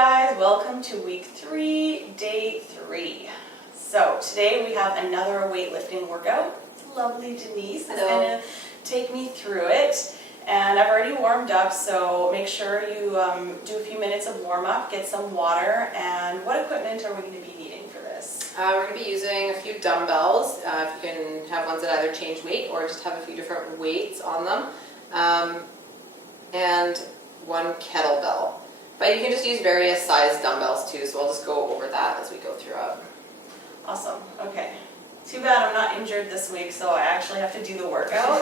guys, welcome to week 3, day 3. So today we have another weightlifting workout. Lovely Denise is going to take me through it. And I've already warmed up, so make sure you do a few minutes of warm up, get some water. And what equipment are we going to be needing for this? We're going to be using a few dumbbells. You can have ones that either change weight or just have a few different weights on them. And one kettlebell. But you can just use various size dumbbells too, so I'll just go over that as we go throughout. Awesome. Okay. Too bad I'm not injured this week, so I actually have to do the workout.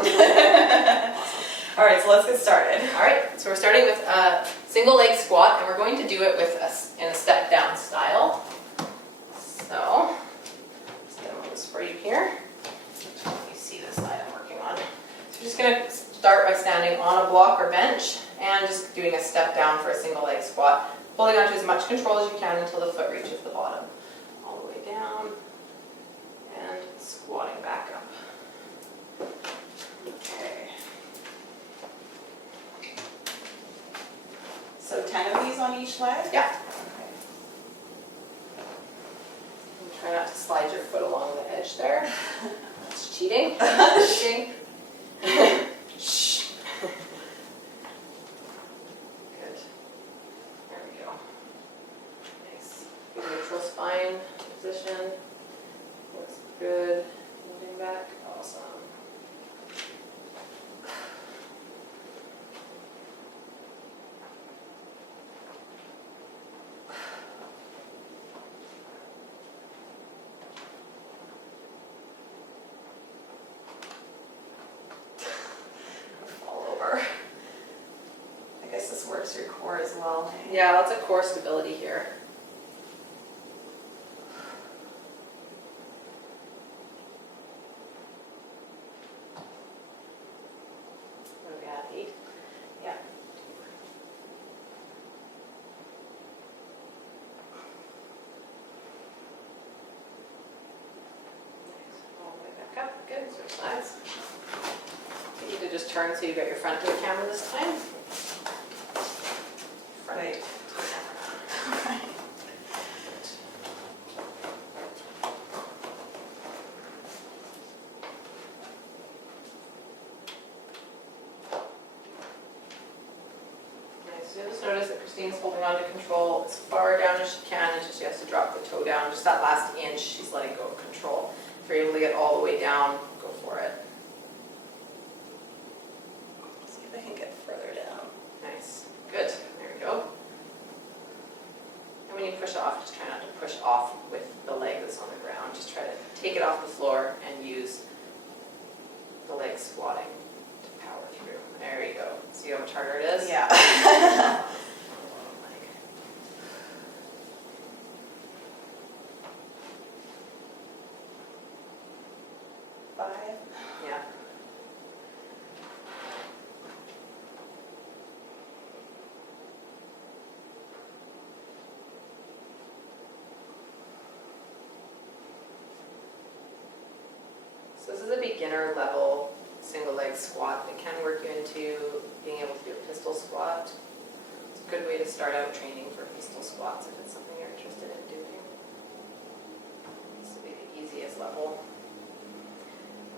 All right, so let's get started. All right, so we're starting with a single leg squat, and we're going to do it in a step down style. So, let's get a this for you here. You see this side I'm working on. So we're just going to start by standing on a block or bench and just doing a step down for a single leg squat, holding on to as much control as you can until the foot reaches the bottom. All the way down and squatting back up. Okay. So 10 of these on each leg? Yeah. Okay. And try not to slide your foot along the edge there. That's cheating. Cheating. Shh. Good. There we go. Nice. Good neutral spine position. Looks good. Moving back. Awesome. Works your core as well. Hey? Yeah, lots of core stability here. What are we at, 8? Yeah. Nice. All the way back up. Good. Switch sides. You need to just turn so you got your front to the camera this time. Wait. Alright. Nice. So just notice that Christine's holding on to control as far down as she can, and she has to drop the toe down. Just that last inch, she's letting go of control. If you're able to get all the way down, go for it. See if I can get further down. Nice. Good. There we go. And when you push off, just try not to push off with the leg that's on the ground. Just try to take it off the floor and use the leg squatting to power through. There you go. See how much harder it is? Yeah. Five. Yeah. So this is a beginner level single leg squat that can work you into being able to do a pistol squat. It's a good way to start out training for pistol squats if it's something you're interested in doing. This will be the easiest level.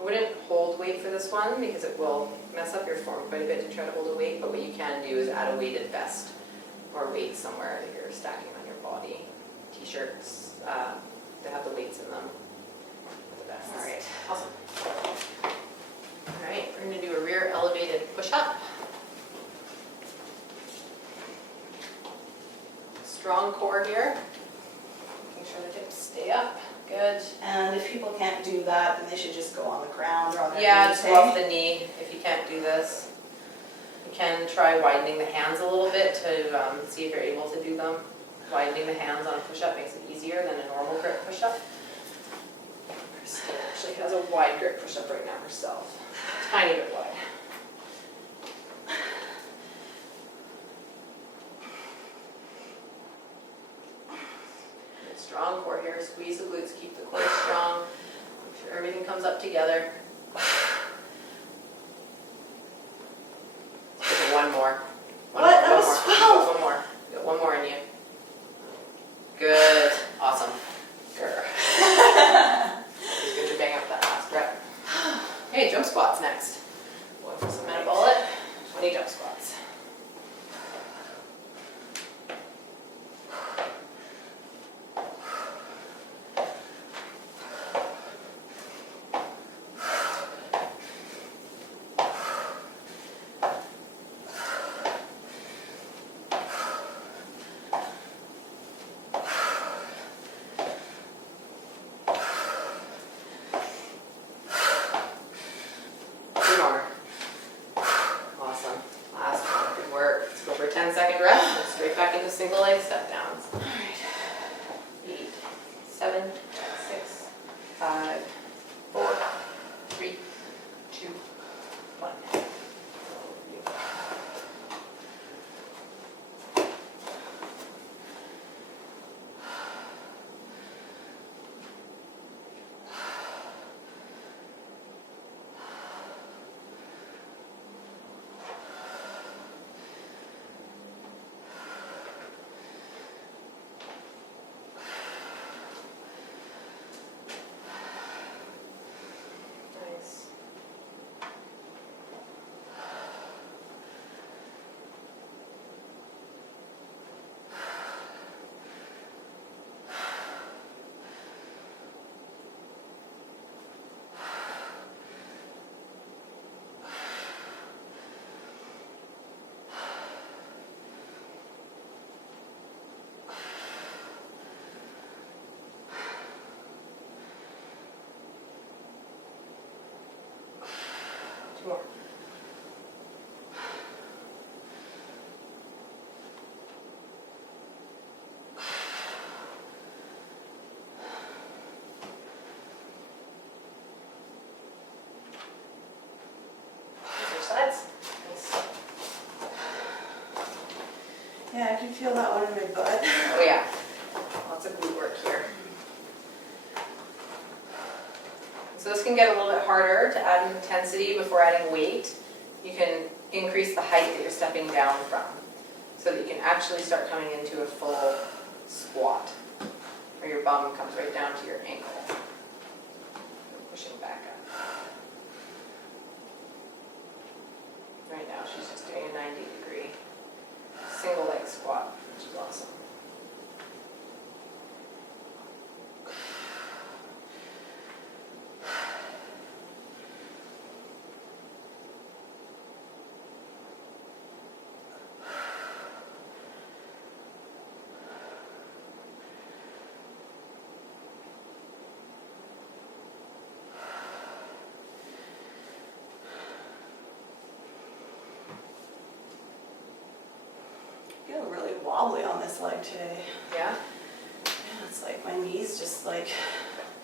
I wouldn't hold weight for this one because it will mess up your form quite a bit to try to hold a weight, but what you can do is add a weighted vest or weight somewhere that you're stacking on your body. T-shirts that have the weights in them. All right, awesome. All right, we're going to do a rear elevated push-up. Strong core here. Making sure the hips stay up. Good. And if people can't do that, then they should just go on the ground or on their Yeah, knees. just go off the knee if you can't do this. You can try widening the hands a little bit to see if you're able to do them. Widening the hands on a push-up makes it easier than a normal grip push-up. Christine actually has a wide grip push-up right now herself. Tiny bit wide. Good, strong core here. Squeeze the glutes, keep the core strong. Make sure everything comes up together. One more. What? That was 12. One more. You got one more in you. single leg step downs. All right. 8, 7, 6, 5, 4, 3, 2, 1. Nice. Two more. Sides. Nice. Yeah, I can feel that one in my butt. Oh yeah, lots of glute work here. So this can get a little bit harder to add intensity before adding weight. You can increase the height that you're stepping down from so that you can actually start coming into a full squat where your bum comes right down to your ankle. Pushing back up. Right now she's just doing a 90-degree single leg squat, which is awesome. I feel really wobbly on this leg today. Yeah, Yeah, it's like my knees just like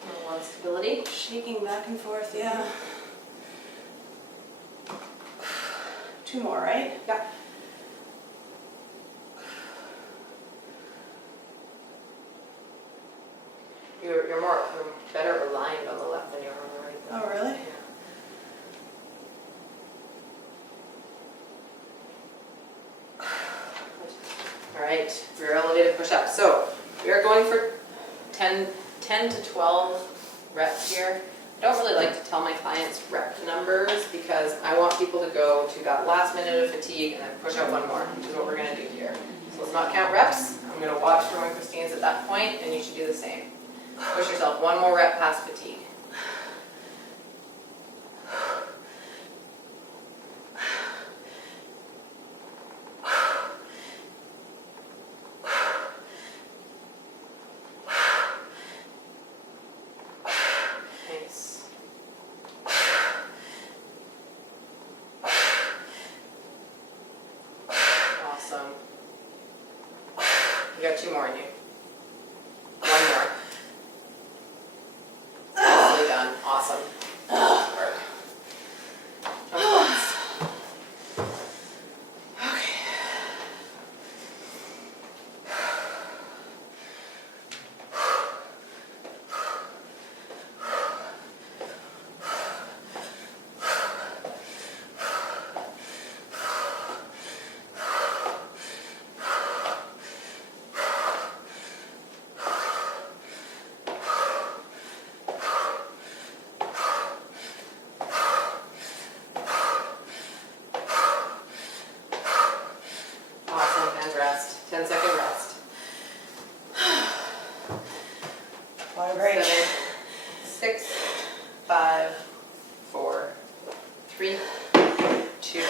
a little stability. shaking back and forth, yeah. 2 more, right? Yeah. You're better aligned on the left than you are on the right. Oh, really? Yeah. All right, rear elevated push-up. So we are going for 10 to 12 reps here. I don't really like to tell my clients rep numbers because I want people to go to that last minute of fatigue and then push up one more, which is what we're going to do here. So let's not count reps. I'm going to watch for when Christine's at that point, and you should do the same. Push yourself one more rep past fatigue. Nice. Awesome. You got 2 more in you. 1 more. Nicely done. Awesome. Work. Jump squats. Okay. Awesome. And rest. 10-second rest. Water break. 7, 6, 5, 4, 3, 2,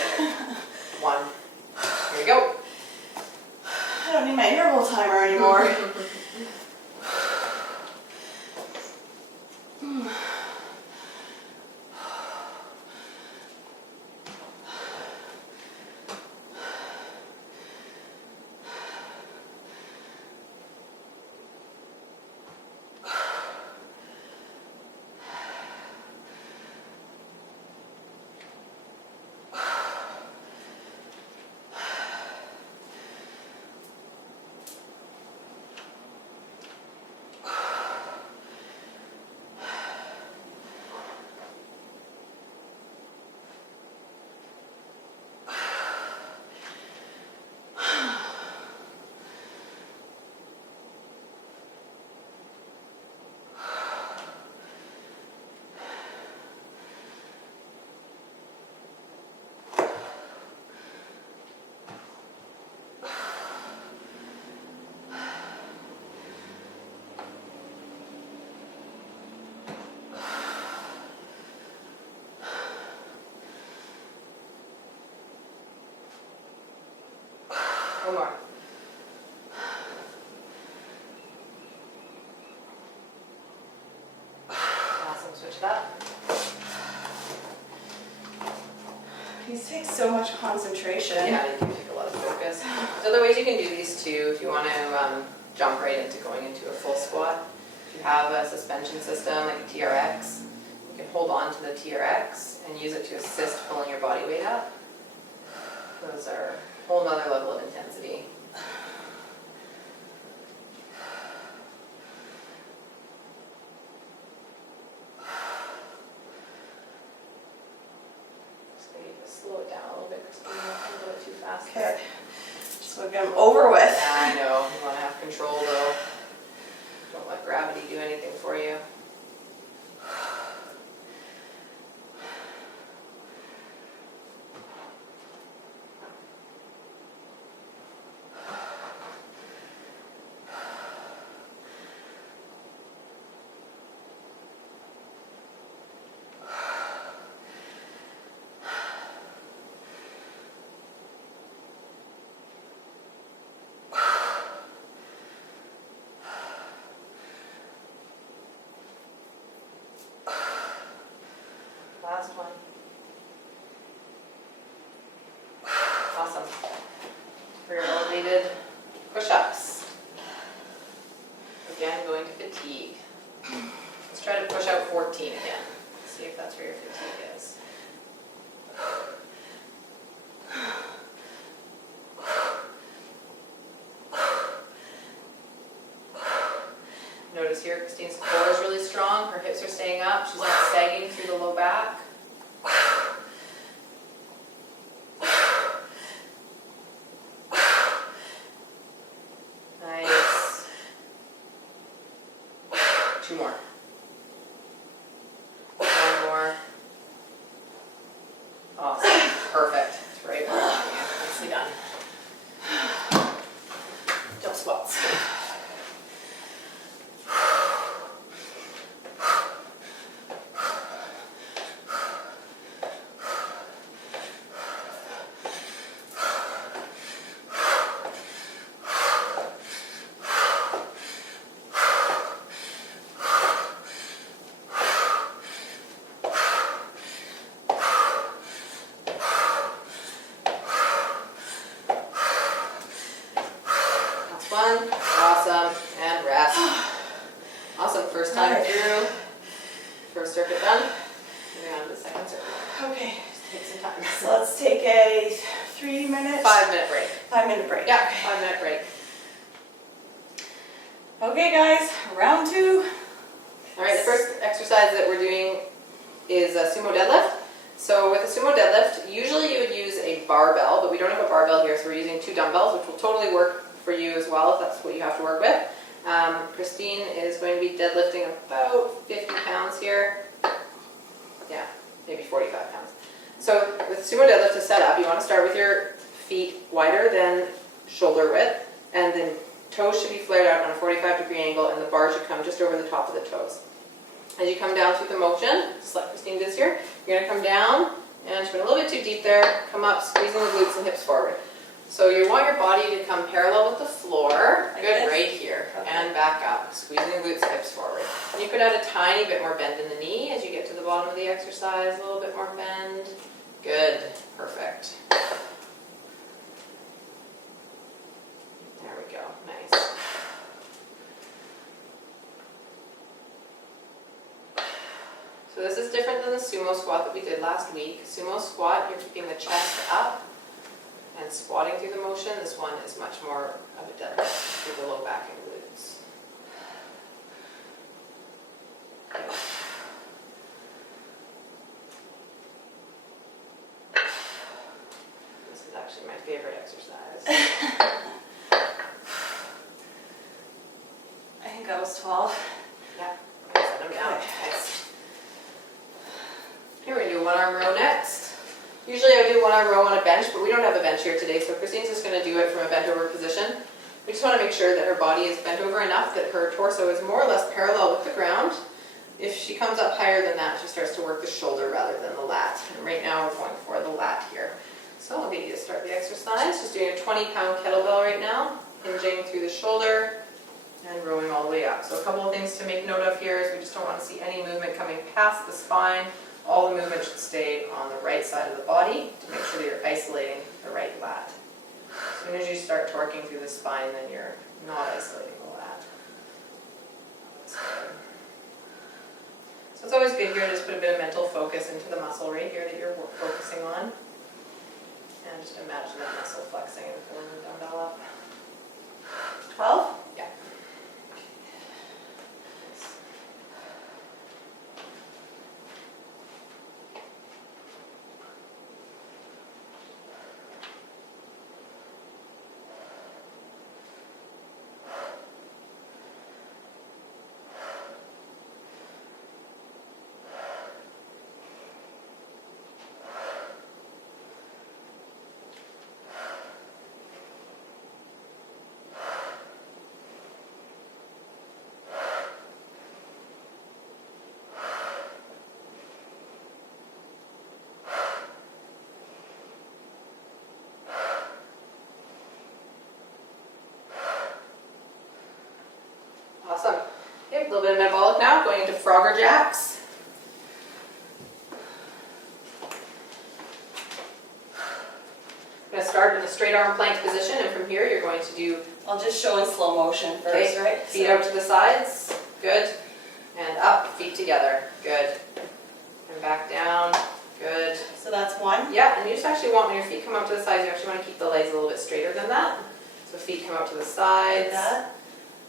1. Here we go. I don't need my interval timer anymore. One more. Awesome, switch it up. These take so much concentration. Yeah, you can take a lot of focus. There's other ways you can do these too if you want to jump right into going into a full squat. If you have a suspension system like a TRX, you can hold on to the TRX and use it to assist pulling your body weight up. Those are a whole nother level of intensity. Just going to slow it down a little bit because I'm not going too fast. Okay. Just want to get them over with. Yeah, I know. You want to have control though. Don't let gravity do anything for you. Last one. Awesome. For your elevated push-ups. Again, going to fatigue. Let's try to push out 14 again. See if that's where your fatigue is. Notice here, Christine's core is really strong. Her hips are staying up. She's not sagging through the low back. Nice. 2 more. 1 more. Awesome. Perfect. That's right where I want you. Nicely done. Don't squats. Fun, awesome, and rest. Awesome, first time Alright. through. First circuit done. Moving on to the second circuit. Okay. Just take some time. So let's take a 3-minute, 5-minute break. 5-minute break. Yeah, 5-minute break. Okay guys, round 2. Alright, the first exercise that we're doing is a sumo deadlift. So with a sumo deadlift, usually you would use a barbell, but we don't have a barbell here, so we're using 2 dumbbells, which will totally work for you as well if that's what you have to work with. Christine is going to be deadlifting about 50 pounds here. Yeah, maybe 45 pounds. So with sumo deadlift to set up, you want to start with your feet wider than shoulder width, and then toes should be flared out on a 45-degree angle, and the bar should come just over the top of the toes. As you come down through the motion, just like Christine does here, you're going to come down, and she went a little bit too deep there, come up, squeezing the glutes and hips forward. So you want your body to come parallel with the floor, Like good, this? right here, Okay. and back up, squeezing the glutes, hips forward. And you could add a tiny bit more bend in the knee as you get to the bottom of the exercise, a little bit more bend. Good, perfect. There we go, nice. So this is different than the sumo squat that we did last week. Sumo squat, you're keeping the chest up and squatting through the motion. This one is much more of a deadlift through the low back and glutes. Good. This is actually my favorite exercise. I think I was 12. Yeah, set them down. Nice. Here we do 1-arm row next. Usually I would do 1-arm row on a bench, but we don't have a bench here today, so Christine's just going to do it from a bent over position. We just want to make sure that her body is bent over enough that her torso is more or less parallel with the ground. If she comes up higher than that, she starts to work the shoulder rather than the lat. And right now we're going for the lat here. So I'll get you to start the exercise. Just doing a 20-pound kettlebell right now, hinging through the shoulder and rowing all the way up. So a couple of things to make note of here is we just don't want to see any movement coming past the spine. All the movement should stay on the right side of the body to make sure that you're isolating the right lat. As soon as you start torquing through the spine, then you're not isolating the lat. So it's always good here to just put a bit of mental focus into the muscle right here that you're focusing on. And just imagine that muscle flexing and pulling the dumbbell up. 12? Yeah. Awesome. Okay, a little bit of metabolic now, going into Frogger Jacks. I'm going to start in a straight arm plank position, and from here you're going to do, I'll just show in slow motion first, okay, right? feet out to the sides, good, and up, feet together, good, and back down, good. So that's one. Yeah, and you just actually want, when your feet come up to the sides, you actually want to keep the legs a little bit straighter than that. So feet come up to the sides. Like that?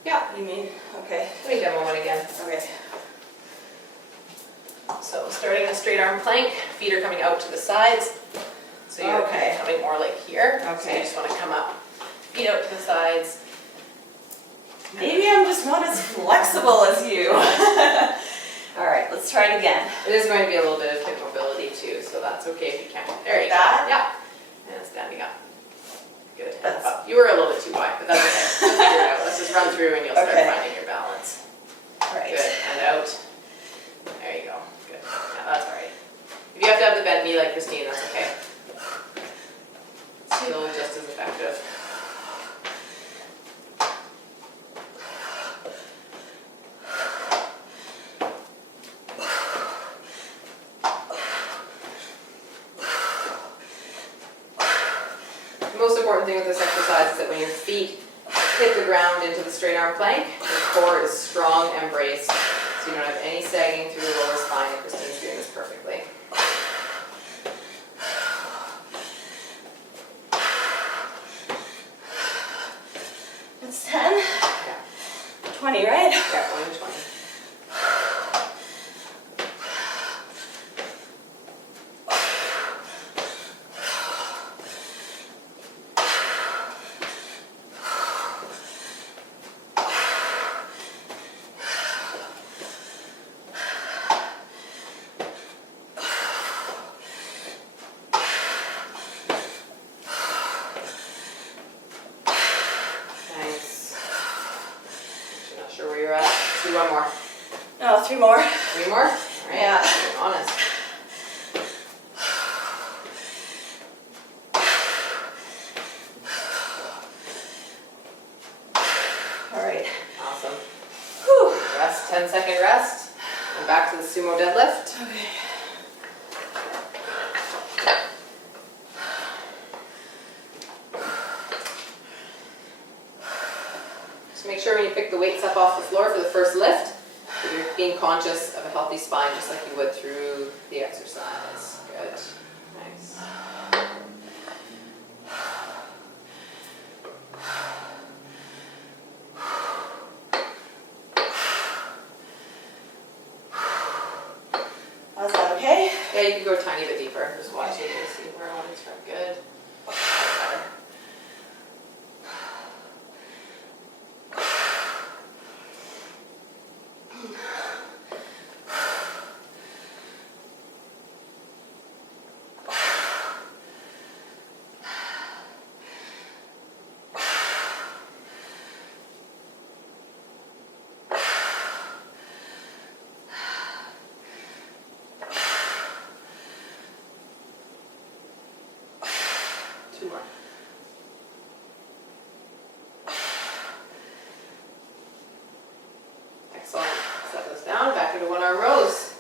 Yeah. You mean, okay. Let me demo one again. Okay. So starting in a straight arm plank, feet are coming out to the sides. So you're kind of coming more like here. So Okay. you just want to come up, feet out to the sides. Maybe I'm just not as flexible as you. All right, let's try it again. It is going to be a little bit of hip mobility too, so that's okay if you can't. There you Like that? go. Yeah. And standing up. Good. And up. You were a little bit too wide, but that's okay. We'll figure it out. Let's just run through and you'll start finding your balance. All right. Good. And out. There you go. Good. Yeah, that's all right. If you have to have the bent knee like Christine, that's okay. Still just as effective. The most important thing with this exercise is that when your feet hit the ground into the straight arm plank, your core is strong and braced, so you don't have any sagging through the lower spine, and Christine's doing this perfectly. That's 10. Yeah. 20, right? Yeah, 1 to 20. Nice. Actually not sure where you're at. Let's do one more. No, 3 more. 3 more? All right. Yeah. Being honest. All right. Awesome. Whew. Rest, 10-second rest. And back to the sumo deadlift. Okay. So make sure when you pick the weights up off the floor for the first lift, that you're being conscious of a healthy spine just like you would through the exercise. Good. Nice. Was that okay? Yeah, you can go a tiny bit deeper. Just watching to see where I want to start. Good. Better. 2 more. Excellent. Set those down, back into 1-arm rows.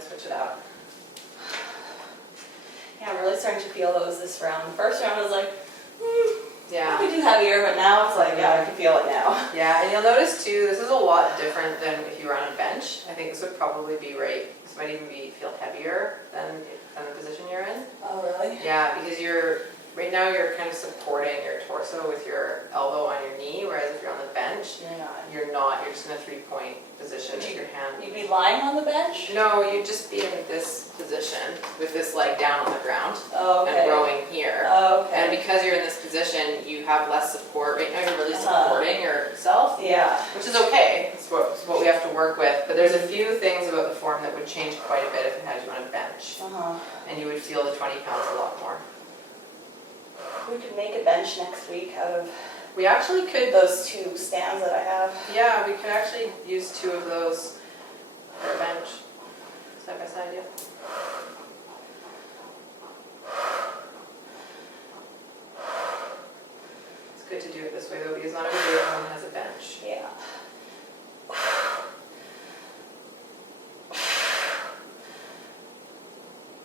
Switch it out. Yeah, I'm really starting to feel those this round. The first round was like, I Yeah. could do heavier, but now it's like, yeah, I can feel it now. Yeah, and you'll notice too, this is a lot different than if you were on a bench. I think this would probably be right. This might even feel heavier than the position you're in. Oh, really? Yeah, because right now you're kind of supporting your torso with your elbow on your knee, whereas if you're on the bench, You're not. you're just in a 3-point position with your hand. You'd be lying on the bench? No, you'd just be in this position with this leg down on the ground Oh, okay. and rowing here. Oh, And okay. because you're in this position, you have less support. Right now you're really supporting yourself, Yeah. which is okay. It's what we have to work with. But there's a few things about the form that would change quite a bit if it had you on a bench. And you would feel the 20 pounds a lot more. We could make a bench next week out of We actually could, those 2 stands that I have. yeah, we could actually use 2 of those for a bench. Side by side, yeah. It's good to do it this way though, because not everyone has a bench. Yeah.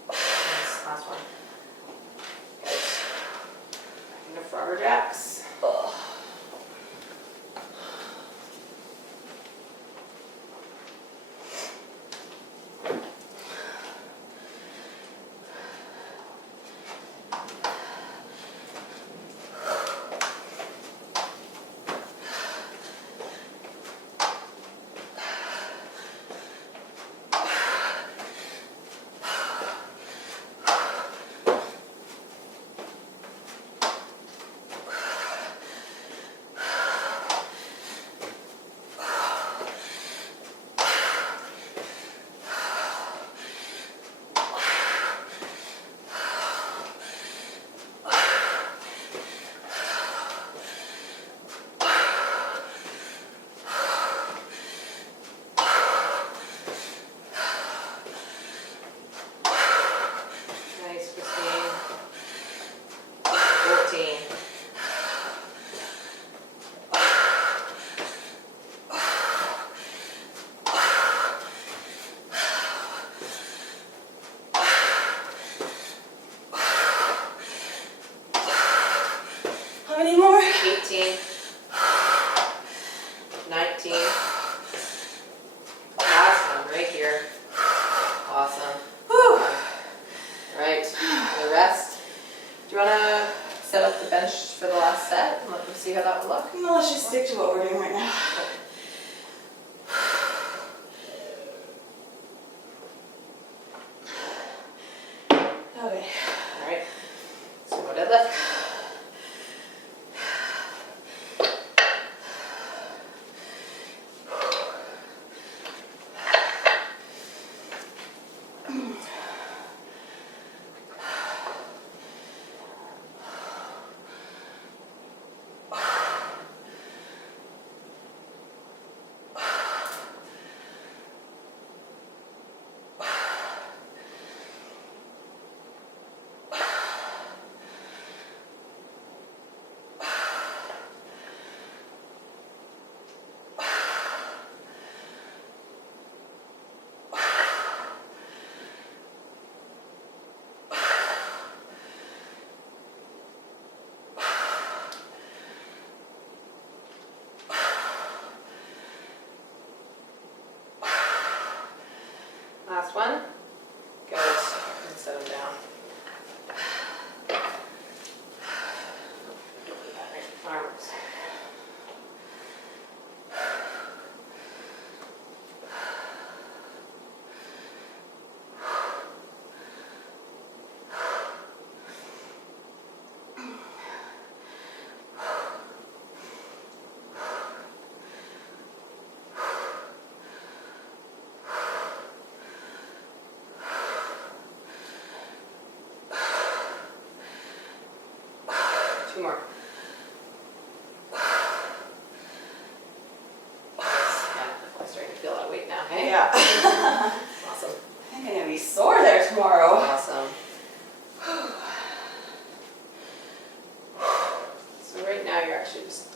Nice, last one. Enough rubber jacks. Ugh. Nice, 15. 14. How many more? 18. 19. Last one right here. Awesome. Whew. Right, the rest. Do you want to set up the bench for the last set and let them see how that will look? No, let's just stick to what we're doing right now. Okay. All right, sumo deadlift. Last one. Good. And set them down. Arms. 2 more. Yeah, I'm starting to feel that weight now, hey? Yeah. Awesome. I'm gonna be sore there tomorrow. Awesome. So right now you're actually just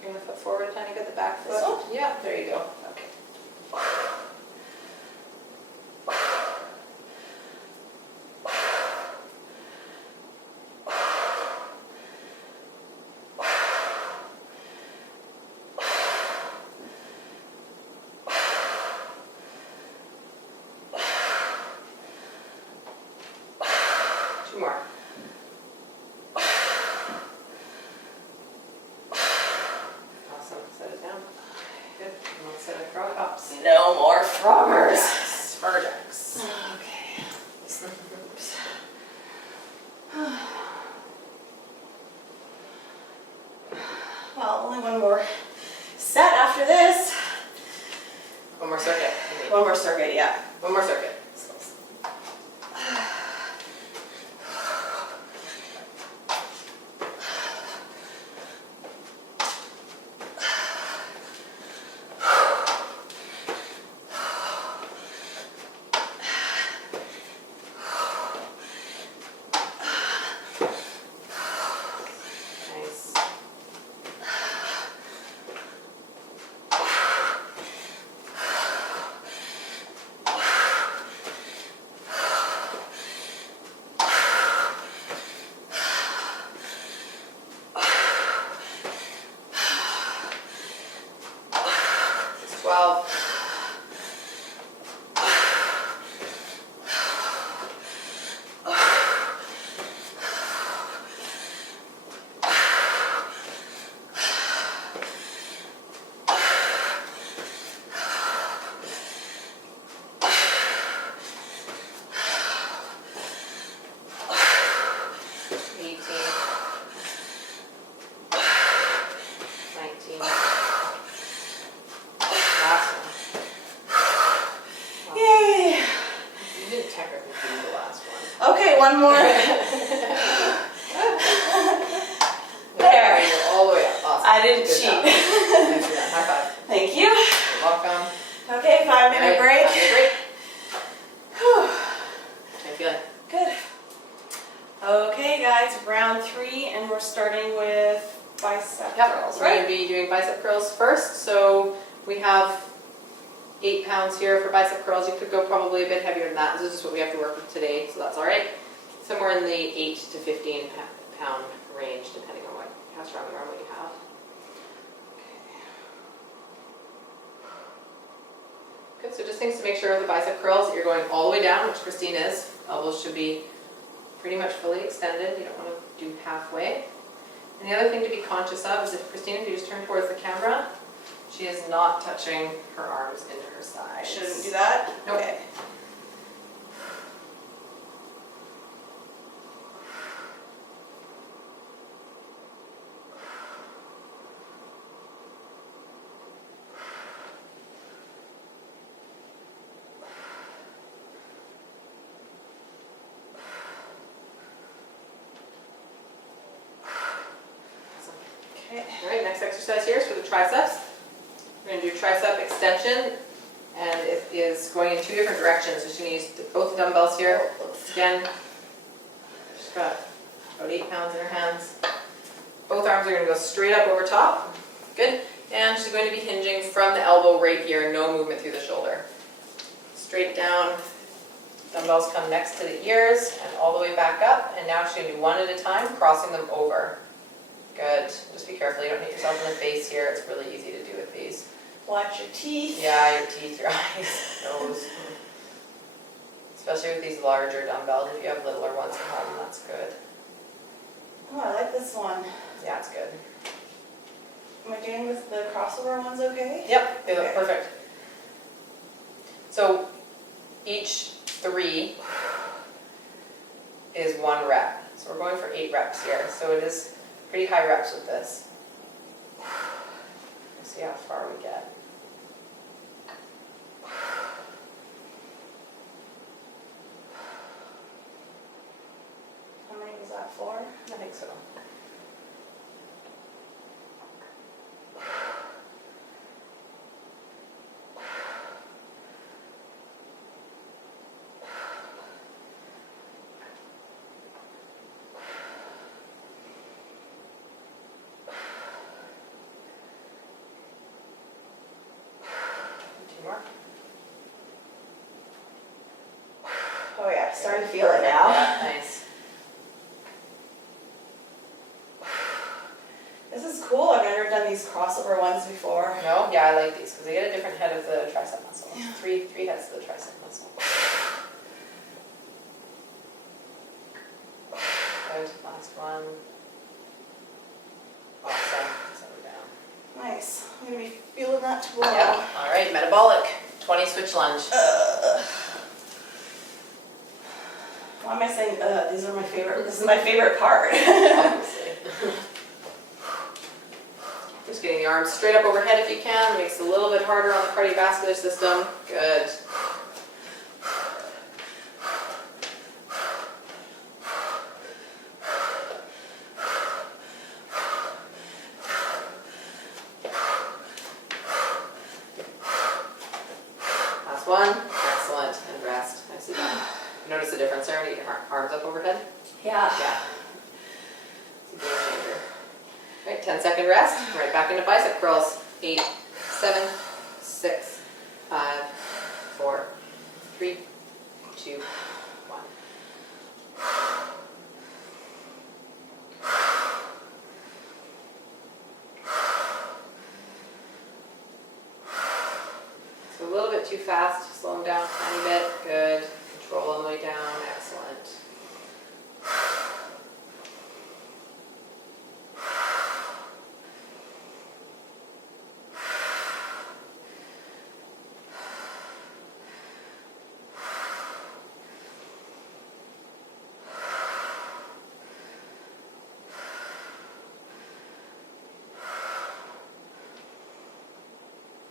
bring the foot forward a tiny bit, the back foot. This one? Yeah, there you go. Okay. 2 more. Awesome. Set it down. Good. And let's set a frog hops. No more froggers. Yes. Frogger jacks. Okay. Oops. Well, only one more set after this. One more circuit. you mean. One more circuit, yeah. One more circuit. Nice. It's 12. Yay! You didn't technically do the last one. Okay, one more. There, you're all the way up. Awesome. I didn't Good cheat. job. Nicely done. High five. Thank you. You're welcome. Okay, 5-minute break. 5-minute break. Whew. How you feeling? Good. Okay, guys, round 3, and we're starting with bicep curls, We're going right? to be doing bicep curls first. So we have 8 pounds here for bicep curls. You could go probably a bit heavier than that. This is just what we have to work with today, so that's all right. Somewhere in the 8 to 15 pound range, depending on how strong you are and what you have. Good, so just things to make sure of the bicep curls that you're going all the way down, which Christine is. Elbows should be pretty much fully extended. You don't want to do halfway. And the other thing to be conscious of is if Christine, if you just turn towards the camera, she is not touching her arms into her sides. I shouldn't do that? Nope. Okay. Awesome. Okay. All right, next exercise here is for the triceps. We're going to do tricep extension, and it is going in 2 different directions. Just going to use both dumbbells here. Again, she's got about 8 pounds in her hands. Both arms are going to go straight up over top. Good. And she's going to be hinging from the elbow right here, no movement through the shoulder. Straight down, dumbbells come next to the ears and all the way back up. And now she's going to do 1 at a time, crossing them over. Good. Just be careful, you don't hit yourself in the face here. It's really easy to do with these. Watch your teeth. Yeah, your teeth, your eyes, nose. Especially with these larger dumbbells. If you have littler ones at home, that's good. Oh, I like this one. Yeah, it's good. Am I doing with the crossover ones okay? Yep, they look Okay. perfect. So each 3 is 1 rep. So we're going for 8 reps here. So it is pretty high reps with this. We'll see how far we get. How many was that for? I think so. Starting to feel it now. Yeah, nice. This is cool. I've never done these crossover ones before. No? Yeah, I like these because they get a different head of the tricep muscle. Yeah. Three heads of the tricep muscle. Good. Last one. Awesome. Settle down. Nice. I'm going to be feeling that tomorrow. Yeah. All right, metabolic. 20 switch lunge. Why am I saying these are my favorite? This is my favorite part. Obviously. Just getting the arms straight up overhead if you can. Makes it a little bit harder on the cardiovascular system. Good. Last one. Excellent. And rest. Nicely done. Notice the difference there when you get your arms up overhead? Yeah. Yeah. It's a game changer. All right, 10-second rest. Right back into bicep curls. 8, 7, 6, 5, 4, 3, 2, 1. So a little bit too fast. Slow them down a tiny bit. Good. Control on the way down. Excellent.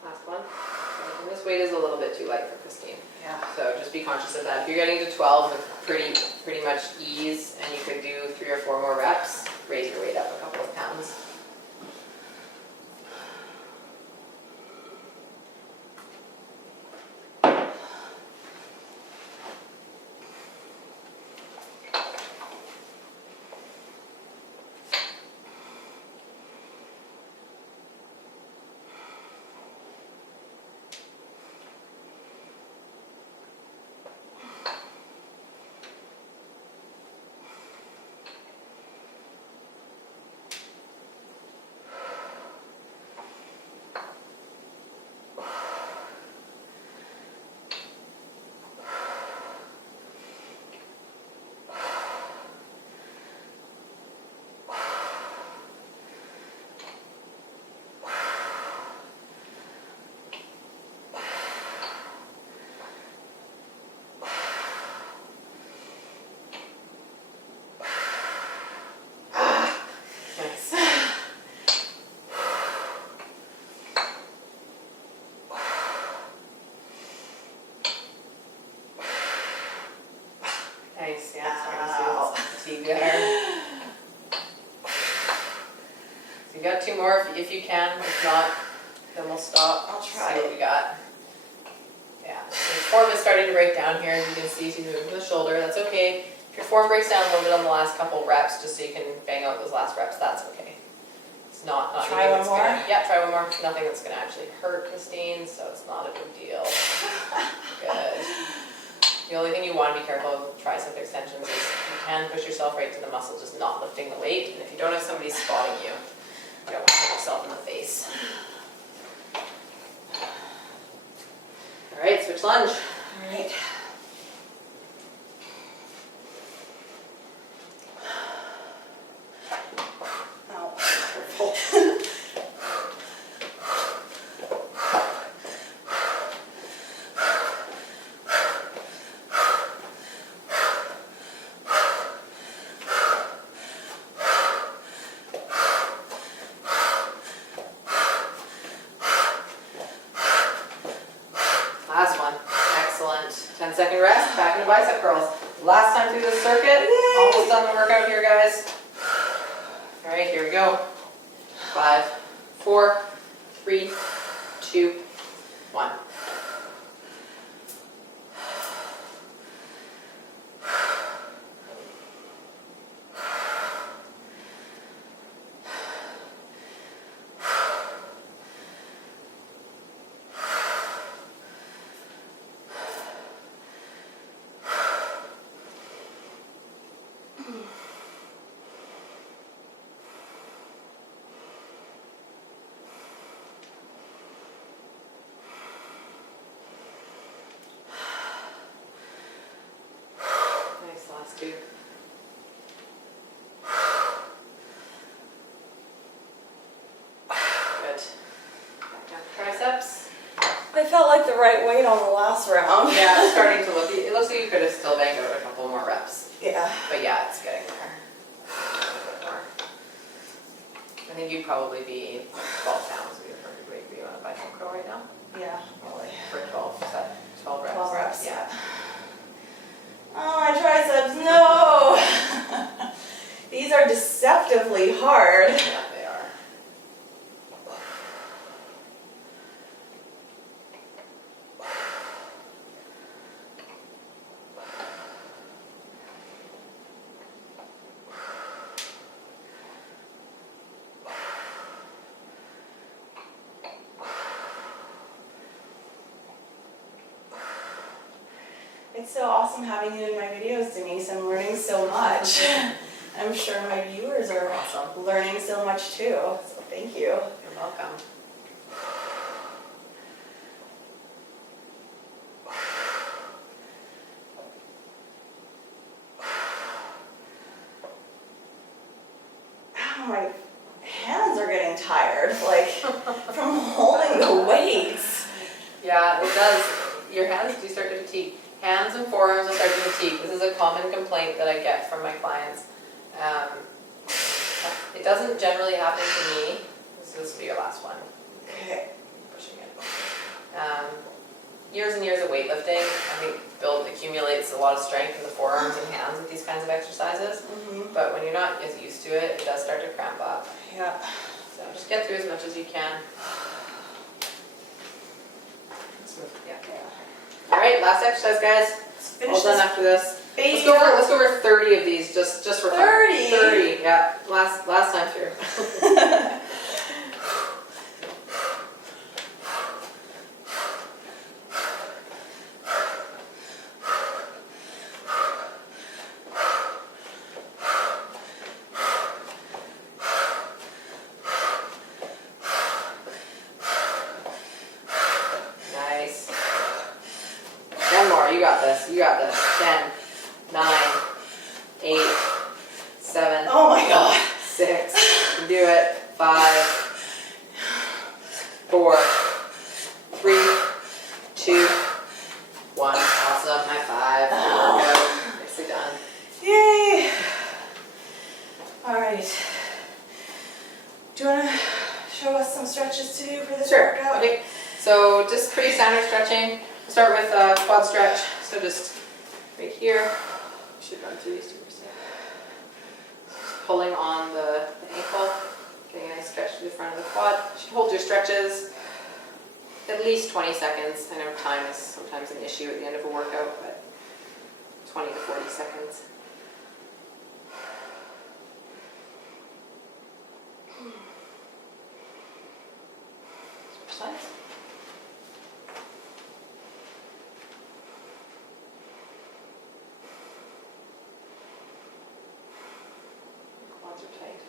Last one. And this weight is a little bit too light for Christine. Yeah. So just be conscious of that. If you're getting to 12 with pretty much ease and you could do 3 or 4 more reps, raise your weight up a couple of pounds. Nice. Nice, yeah, starting to see fatigue there. So you got 2 more if you can. If not, then we'll stop. I'll try. See what we got. Yeah, so your form is starting to break down here. As you can see, she's moving to the shoulder. That's okay. If your form breaks down a little bit on the last couple reps, just so you can bang out those last reps, that's okay. It's not Try anything one that's more? yeah, try one more. Nothing that's gonna actually hurt Christine, so it's not a big deal. Good. The only thing you want to be careful of with tricep extensions is you can push yourself right to the muscle, just not lifting the weight. And if you don't have somebody spotting you, you don't want to hit yourself in the face. All right, switch lunge. All right. Ow. Careful. Last one. Excellent. 10-second rest, back into bicep curls. Last time through the circuit. Almost done the workout here, guys. All right, here we go. 5, 4, 3, 2, 1. 2. Good. Back down to triceps. I felt like the right weight on the last round. Yeah, it's starting to look, it looks like you could have still banged out a couple more reps. Yeah. But yeah, it's getting there. A little bit more. I think you'd probably be 12 pounds would be the perfect weight for you on a bicep curl right now. Yeah, probably. For 12 set, 12 reps. 12 reps. Yeah. Oh, my triceps, no! These are deceptively hard. Yeah, they are. It's so awesome having you in my videos, Denise. I'm learning so much. I'm sure my viewers are Awesome. learning so much too, so thank you. You're welcome. Ow, my hands are getting tired, like from holding the weights. Yeah, it does. Your hands do start to fatigue. Hands and forearms will start to fatigue. This is a common complaint that I get from my clients. It doesn't generally happen to me. This will be your last one. Okay. Pushing it. Years and years of weightlifting, I think accumulates a lot of strength in the forearms and hands with these kinds of exercises. Mm-hmm. But when you're not as used to it, it does start to cramp up. Yeah. So just get through as much as you can. Yeah. All right, last exercise, guys. Finish All done this after this. baby. Let's go over 30 of these just for fun. 30? 30, yeah. Last time through. Nice. 10 more. You got this. You got this. 10, 9, 8, 7. Oh my god. 6. You can do it. 5, 4, 3, 2, 1. Awesome. High five. There we go. Nicely done. Yay. Alright. Do you want to show us some stretches to do for this Sure. workout? Okay. So just pretty standard stretching. We'll start with quad stretch. So just right here. You should run through these 2%. Just pulling on the ankle, getting a nice stretch to the front of the quad. You should hold your stretches at least 20 seconds. I know time is sometimes an issue at the end of a workout, but 20 to 40 seconds. Precise. Quads are tight.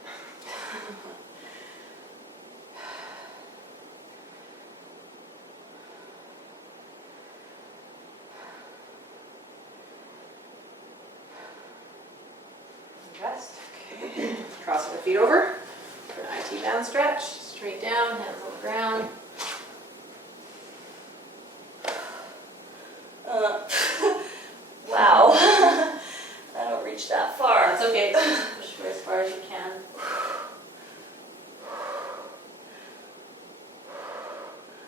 Rest. Okay. Crossing the feet over for an IT band stretch. Straight down, hands on the ground. Wow. I don't reach that far. That's okay. Push for as far as you can.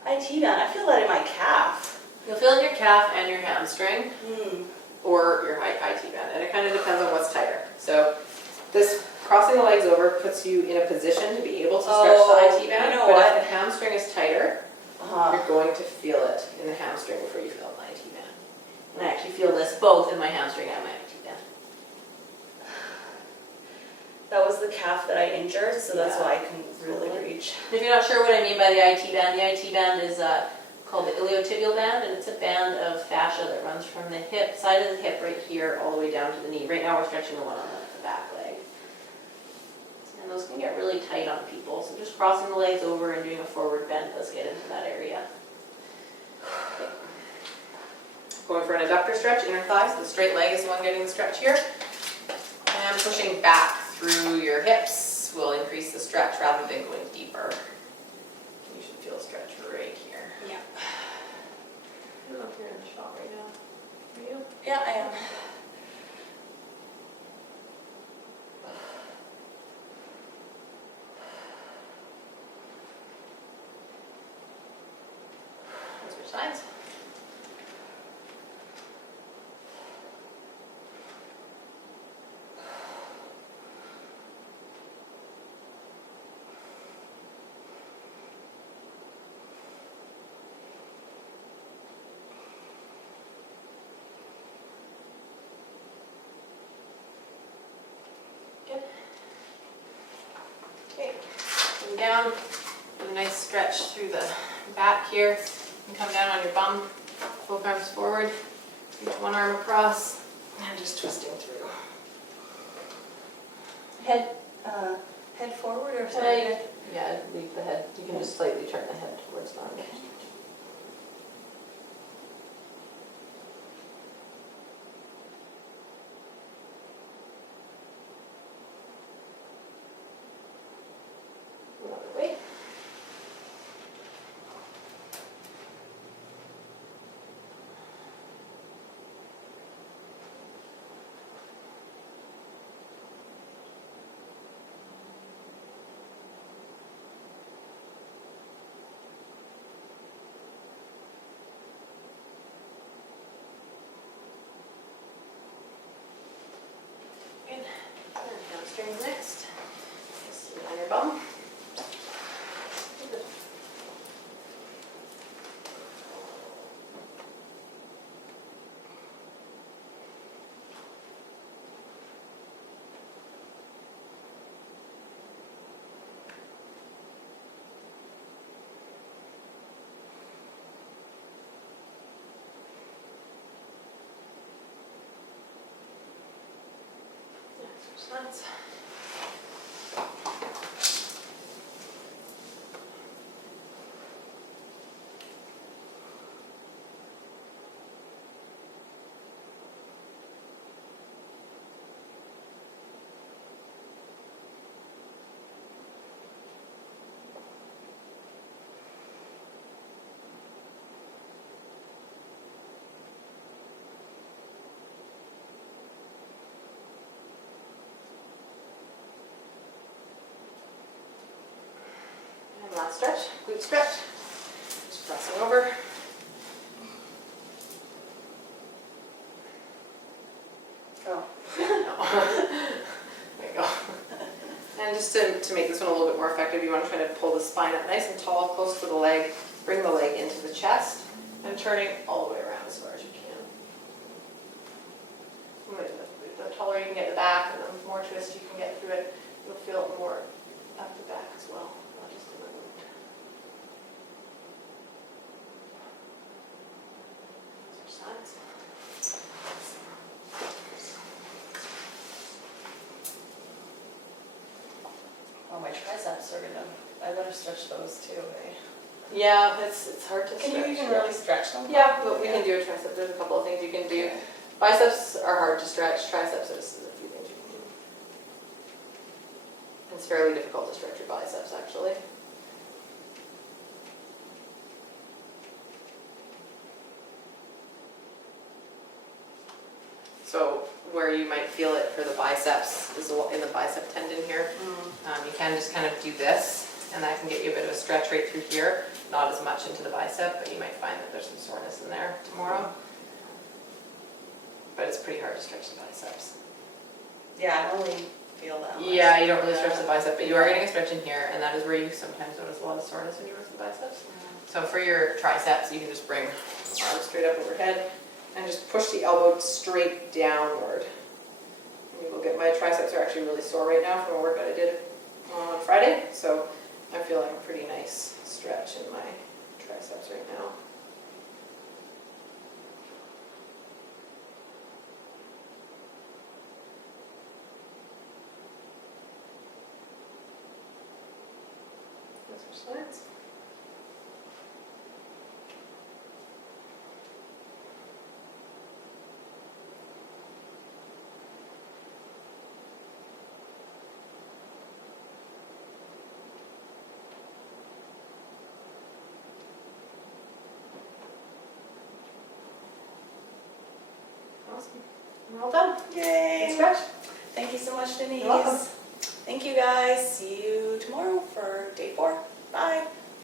IT band, I feel that in my calf. You'll feel it in your calf and your hamstring, Hmm. or your IT band, and it kind of depends on what's tighter. So this crossing the legs over puts you in a position to be able to stretch the IT band, you know but what? if the hamstring is tighter, Uh-huh. you're going to feel it in the hamstring before you feel it in the IT band. And I actually feel this both in my hamstring and my IT band. That was the calf that I injured, so that's Yeah. why I couldn't really reach. If you're not sure what I mean by the IT band is called the iliotibial band, and it's a band of fascia that runs from the hip, side of the hip right here, all the way down to the knee. Right now we're stretching the one on the back leg. And those can get really tight on people, so just crossing the legs over and doing a forward bend does get into that area. Okay. Going for an adductor stretch, inner thighs, the straight leg is the one getting the stretch here. And pushing back through your hips will increase the stretch rather than going deeper. You should feel a stretch right here. Yeah. I don't know if you're in the shot right now. Are you? Yeah, I am. Switch sides. Good. Okay, come down, do a nice stretch through the back here, and come down on your bum, both arms forward, reach one arm across, and just twisting through. Head forward or Head, yeah, leave the head, you can just slightly turn the head towards the arm. Another way. Good. And hamstrings next. Just sit on your bum. Good. Switch sides. And last stretch, glute stretch. Just pressing over. Oh. There you go. And just to make this one a little bit more effective, you want to try to pull the spine up nice and tall, close to the leg. Bring the leg into the chest and turning all the way around as far as you can. The taller you can get the back and the more twist you can get through it, you'll feel it more up the back as well, not just in the glute. Switch sides. Oh, my triceps are gonna, I better stretch those too, eh? Yeah, it's hard to Can stretch. you even really stretch them? Yeah, but we can do a tricep. There's a couple of things you can do. Biceps are hard to stretch. Triceps, there's a few things you can do. It's fairly difficult to stretch your biceps, actually. So where you might feel it for the biceps is in the bicep tendon here. You can just kind of do this, and that can get you a bit of a stretch right through here. Not as much into the bicep, but you might find that there's some soreness in there tomorrow. But it's pretty hard to stretch the biceps. Yeah, I don't really feel that much. Yeah, you don't really stretch the bicep, but you are getting a stretch in here, and that is where you sometimes notice a lot of soreness when you work the biceps. So for your triceps, you can just bring arms straight up overhead and just push the elbow straight downward. And you will get, my triceps are actually really sore right now from a workout I did on Friday, so I feel like a pretty nice stretch in my triceps right now. Switch sides. Awesome. We're all done. Yay! Good stretch. Thank you so much, Denise. You're welcome. Thank you guys. See you tomorrow for day 4. Bye.